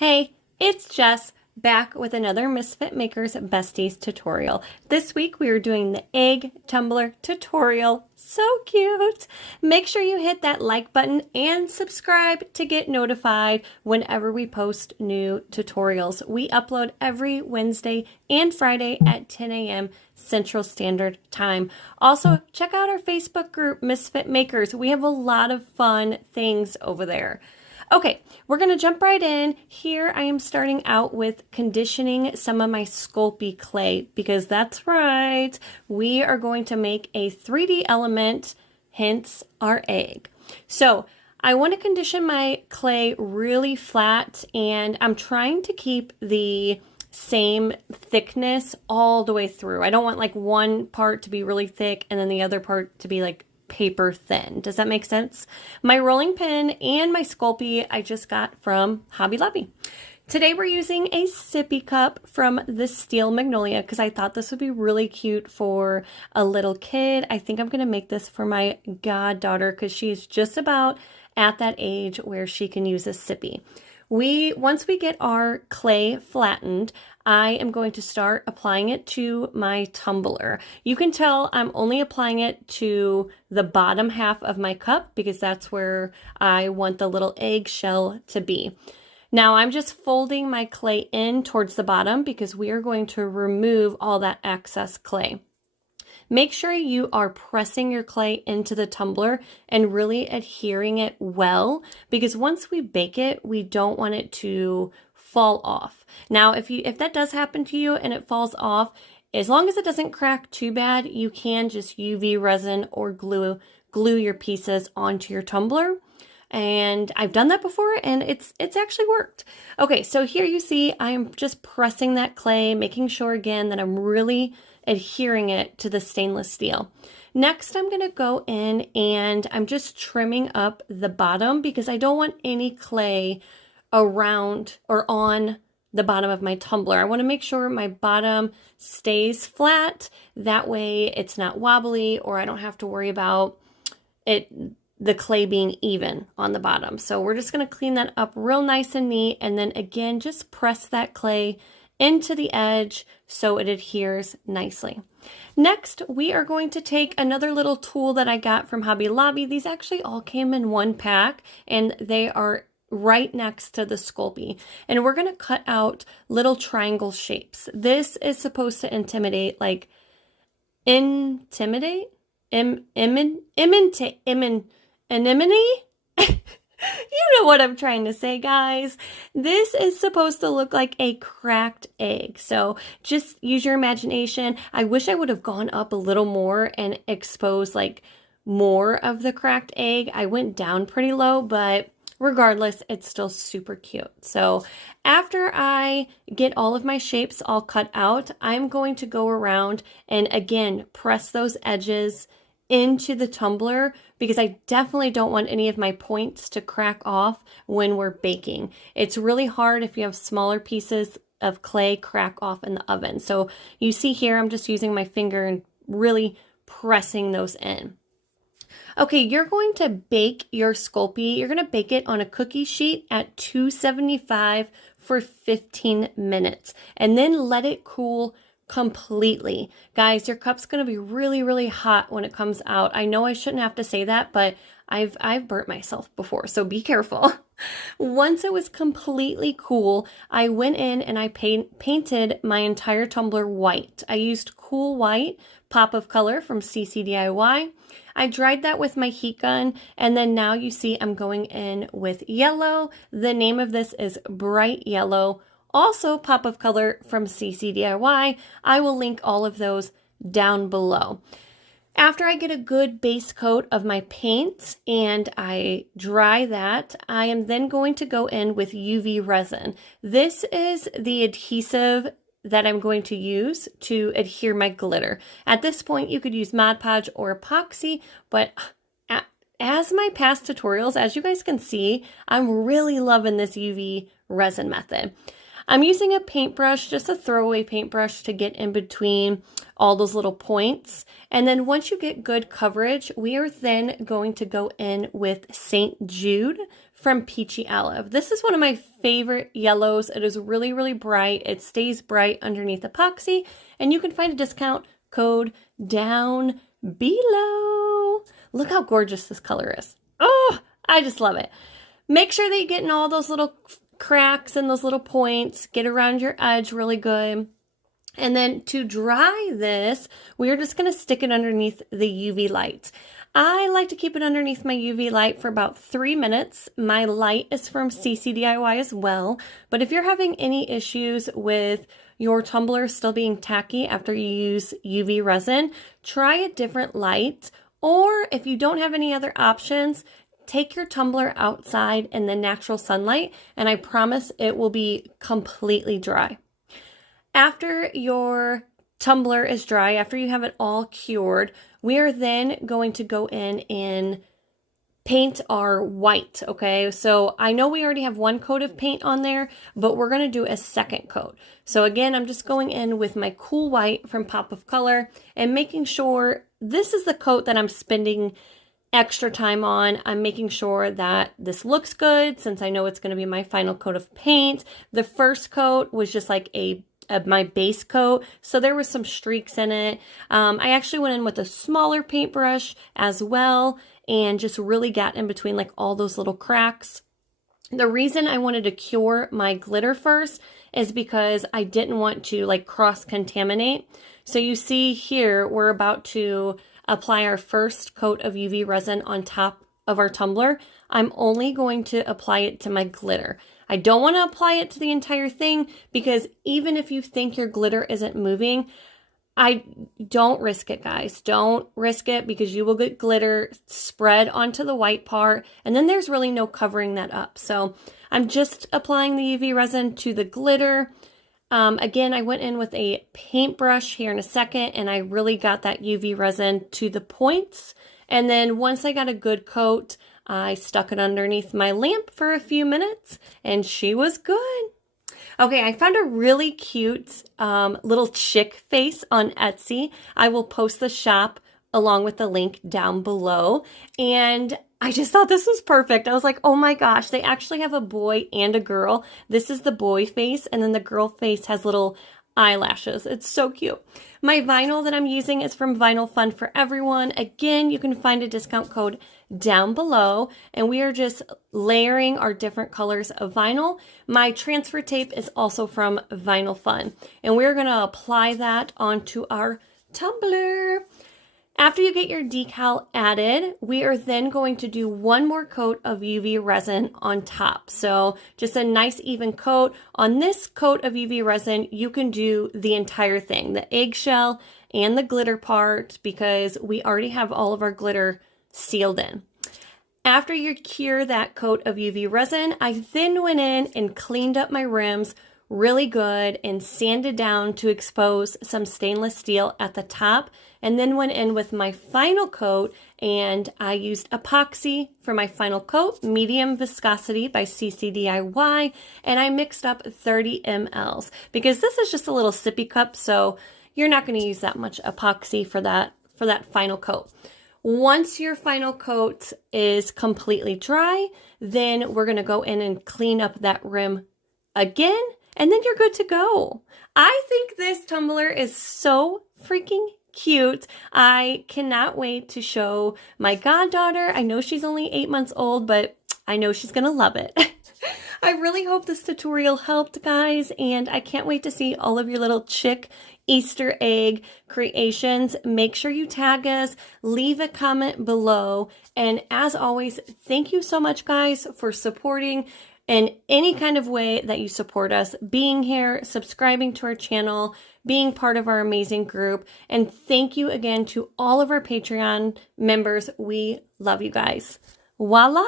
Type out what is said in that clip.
Hey, it's Jess, back with another Misfit Makers Besties tutorial. This week we are doing the egg tumbler tutorial. So cute! Make sure you hit that like button and subscribe to get notified whenever we post new tutorials. We upload every Wednesday and Friday at 10 a.m. Central Standard Time. Also, check out our Facebook group, Misfit Makers. We have a lot of fun things over there. Okay, we're going to jump right in. Here I am starting out with conditioning some of my sculpey clay because that's right, we are going to make a 3D element, hence our egg. So I want to condition my clay really flat, and I'm trying to keep the same thickness all the way through. I don't want like one part to be really thick and then the other part to be like paper thin. Does that make sense? My rolling pin and my Sculpey I just got from Hobby Lobby. Today we're using a sippy cup from the Steel Magnolia because I thought this would be really cute for a little kid. I think I'm going to make this for my goddaughter because she's just about at that age where she can use a sippy. Once we get our clay flattened, I am going to start applying it to my tumbler. You can tell I'm only applying it to the bottom half of my cup because that's where I want the little eggshell to be. Now I'm just folding my clay in towards the bottom because we are going to remove all that excess clay. Make sure you are pressing your clay into the tumbler and really adhering it well, because once we bake it, we don't want it to fall off. Now, if that does happen to you and it falls off, as long as it doesn't crack too bad, you can just UV resin or glue your pieces onto your tumbler. And I've done that before and it's actually worked. Okay, so here you see I am just pressing that clay, making sure again that I'm really adhering it to the stainless steel. Next, I'm going to go in and I'm just trimming up the bottom because I don't want any clay around or on the bottom of my tumbler. I want to make sure my bottom stays flat. That way it's not wobbly or I don't have to worry about the clay being even on the bottom. So we're just going to clean that up real nice and neat, and then again just press that clay into the edge so it adheres nicely. Next, we are going to take another little tool that I got from Hobby Lobby. These actually all came in one pack and they are right next to the Sculpey. And we're going to cut out little triangle shapes. This is supposed to imitate. Anemone? You know what I'm trying to say, guys. This is supposed to look like a cracked egg. So just use your imagination. I wish I would have gone up a little more and exposed like more of the cracked egg. I went down pretty low, but regardless, it's still super cute. So after I get all of my shapes all cut out, I'm going to go around and again, press those edges into the tumbler because I definitely don't want any of my points to crack off when we're baking. It's really hard if you have smaller pieces of clay crack off in the oven. So you see here, I'm just using my finger and really pressing those in. Okay, you're going to bake your Sculpey. You're going to bake it on a cookie sheet at 275 for 15 minutes and then let it cool completely. Guys, your cup's going to be really, really hot when it comes out. I know I shouldn't have to say that, but I've burnt myself before, so be careful. Once it was completely cool, I went in and I painted my entire tumbler white. I used Cool White, Pop of Color from CCDIY. I dried that with my heat gun, and then now you see I'm going in with yellow. The name of this is Bright Yellow. Also, Pop of Color from CCDIY. I will link all of those down below. After I get a good base coat of my paint and I dry that, I am then going to go in with UV resin. This is the adhesive that I'm going to use to adhere my glitter. At this point, you could use Mod Podge or Epoxy, but as my past tutorials, as you guys can see, I'm really loving this UV resin method. I'm using a paintbrush, just a throwaway paintbrush, to get in between all those little points. And then once you get good coverage, we are then going to go in with St. Jude from Peachy Olive. This is one of my favorite yellows. It is really, really bright. It stays bright underneath epoxy, and you can find a discount code down below. Look how gorgeous this color is. Oh, I just love it. Make sure that you get in all those little cracks and those little points. Get around your edge really good. And then to dry this, we are just going to stick it underneath the UV light. I like to keep it underneath my UV light for about 3 minutes. My light is from CCDIY as well. But if you're having any issues with your tumbler still being tacky after you use UV resin, try a different light. Or if you don't have any other options, take your tumbler outside in the natural sunlight, and I promise it will be completely dry. After your tumbler is dry, after you have it all cured, we are then going to go in and paint our white, okay? So I know we already have one coat of paint on there, but we're going to do a second coat. So again, I'm just going in with my cool white from Pop of Color and making sure this is the coat that I'm spending extra time on. I'm making sure that this looks good since I know it's going to be my final coat of paint. The first coat was just like my base coat, so there was some streaks in it. I actually went in with a smaller paintbrush as well and just really got in between like all those little cracks. The reason I wanted to cure my glitter first is because I didn't want to like cross-contaminate. So you see here, we're about to apply our first coat of UV resin on top of our tumbler. I'm only going to apply it to my glitter. I don't want to apply it to the entire thing because even if you think your glitter isn't moving, I don't risk it, guys. Don't risk it because you will get glitter spread onto the white part and then there's really no covering that up. So I'm just applying the UV resin to the glitter. Again, I went in with a paintbrush here in a second and I really got that UV resin to the points. And then once I got a good coat, I stuck it underneath my lamp for a few minutes and she was good. Okay, I found a really cute little chick face on Etsy. I will post the shop along with the link down below. And I just thought this was perfect. I was like, oh my gosh, they actually have a boy and a girl. This is the boy face, and then the girl face has little eyelashes. It's so cute. My vinyl that I'm using is from Vinyl Fun for Everyone. Again, you can find a discount code down below, and we are just layering our different colors of vinyl. My transfer tape is also from Vinyl Fun, and we're going to apply that onto our tumbler. After you get your decal added, we are then going to do one more coat of UV resin on top. So just a nice even coat. On this coat of UV resin, you can do the entire thing, the eggshell and the glitter part, because we already have all of our glitter sealed in. After you cure that coat of UV resin, I then went in and cleaned up my rims really good and sanded down to expose some stainless steel at the top, and then went in with my final coat and I used epoxy for my final coat, medium viscosity by CCDIY, and I mixed up 30 mLs because this is just a little sippy cup, so you're not going to use that much epoxy for that final coat. Once your final coat is completely dry, then we're going to go in and clean up that rim again, and then you're good to go. I think this tumbler is so freaking cute. I cannot wait to show my goddaughter. I know she's only 8 months old, but I know she's going to love it. I really hope this tutorial helped, guys, and I can't wait to see all of your little chick Easter egg creations. Make sure you tag us, leave a comment below, and as always, thank you so much, guys, for supporting in any kind of way that you support us, being here, subscribing to our channel, being part of our amazing group, and thank you again to all of our Patreon members. We love you guys. Voila!